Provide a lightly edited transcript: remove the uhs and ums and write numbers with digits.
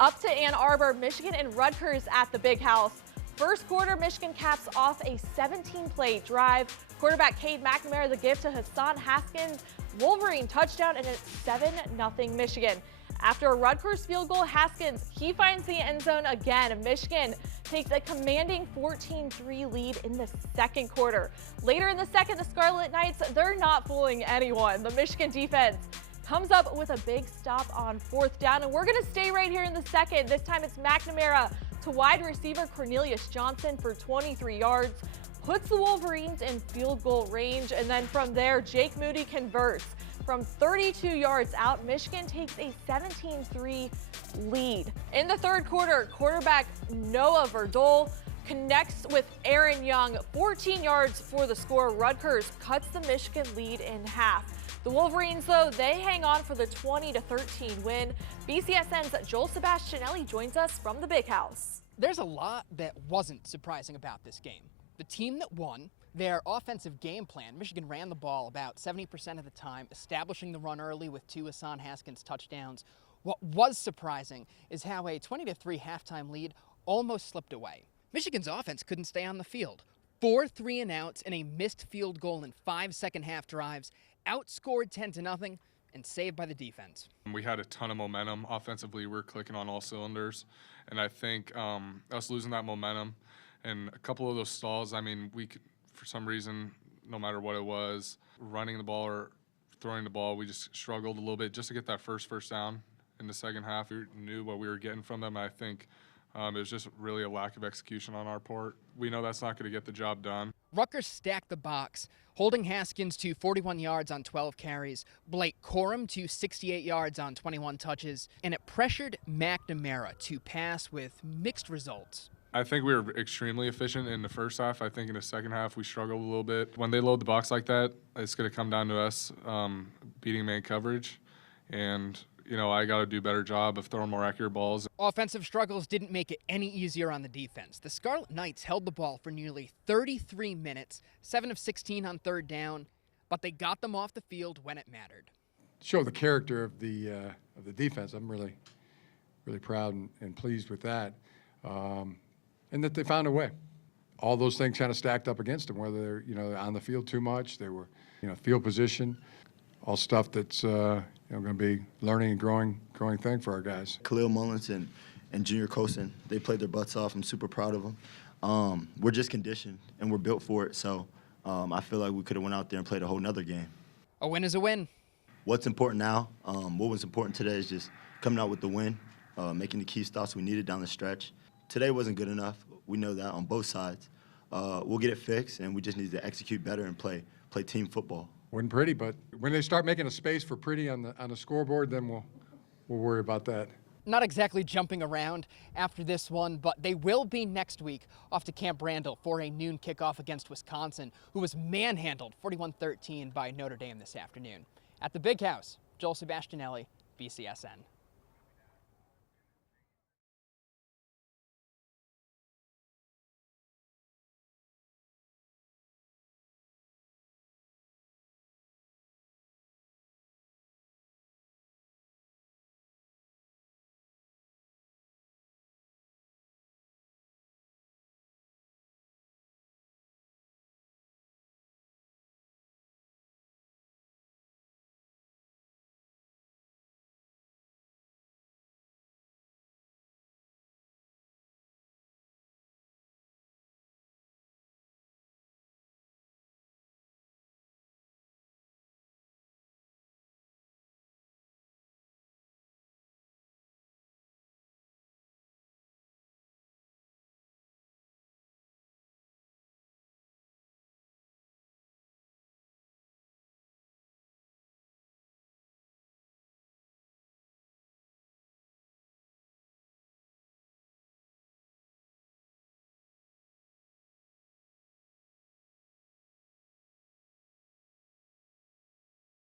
Up to Ann Arbor, Michigan and Rutgers at the Big House. First quarter, Michigan caps off a 17-play drive. Quarterback Cade McNamara the gift to Hassan Haskins. Wolverine touchdown, and it's 7-0 Michigan. After a Rutgers field goal, Haskins, he finds the end zone again. Michigan takes a commanding 14-3 lead in the second quarter. Later in the second, the Scarlet Knights, they're not fooling anyone. The Michigan defense comes up with a big stop on fourth down, and we're going to stay right here in the second. This time it's McNamara to wide receiver Cornelius Johnson for 23 yards, puts the Wolverines in field goal range, and then from there, Jake Moody converts. From 32 yards out, Michigan takes a 17-3 lead. In the third quarter, quarterback Noah Verdole connects with Aaron Young, 14 yards for the score. Rutgers cuts the Michigan lead in half. The Wolverines, though, they hang on for the 20-13 win. BCSN's Joel Sebastianelli joins us from the Big House. There's a lot that wasn't surprising about this game. The team that won, their offensive game plan, Michigan ran the ball about 70% of the time, establishing the run early with 2 Hassan Haskins touchdowns. What was surprising is how a 20-3 halftime lead almost slipped away. Michigan's offense couldn't stay on the field. 4 3-and-outs and a missed field goal in 5 second-half drives, outscored 10-0, and saved by the defense. We had a ton of momentum. Offensively, we're clicking on all cylinders, and I think us losing that momentum and a couple of those stalls, I mean, we could, for some reason, no matter what it was, running the ball or throwing the ball, we just struggled a little bit just to get that first down in the second half. We knew what we were getting from them. I think it was just really a lack of execution on our part. We know that's not going to get the job done. Rutgers stacked the box, holding Haskins to 41 yards on 12 carries, Blake Corum to 68 yards on 21 touches, and it pressured McNamara to pass with mixed results. I think we were extremely efficient in the first half. I think in the second half we struggled a little bit. When they load the box like that, it's going to come down to us beating man coverage. And, you know, I got to do a better job of throwing more accurate balls. Offensive struggles didn't make it any easier on the defense. The Scarlet Knights held the ball for nearly 33 minutes, 7 of 16 on third down, but they got them off the field when it mattered. Show the character of the defense. I'm really proud and pleased with that. And that they found a way. All those things kind of stacked up against them, whether they're, you know, on the field too much, they were, you know, field position, all stuff that's, you know, going to be learning and growing thing for our guys. Khalil Mullins and Junior Colson, they played their butts off. I'm super proud of them. We're just conditioned, and we're built for it, so I feel like we could have went out there and played a whole nother game. A win is a win. What's important now, what was important today is just coming out with the win, making the key stops we needed down the stretch. Today wasn't good enough. We know that on both sides. We'll get it fixed, and we just need to execute better and play team football. Wasn't pretty, but when they start making a space for pretty on the scoreboard, then we'll worry about that. Not exactly jumping around after this one, but they will be next week off to Camp Randall for a noon kickoff against Wisconsin, who was manhandled 41-13 by Notre Dame this afternoon. At the Big House, Joel Sebastianelli, BCSN.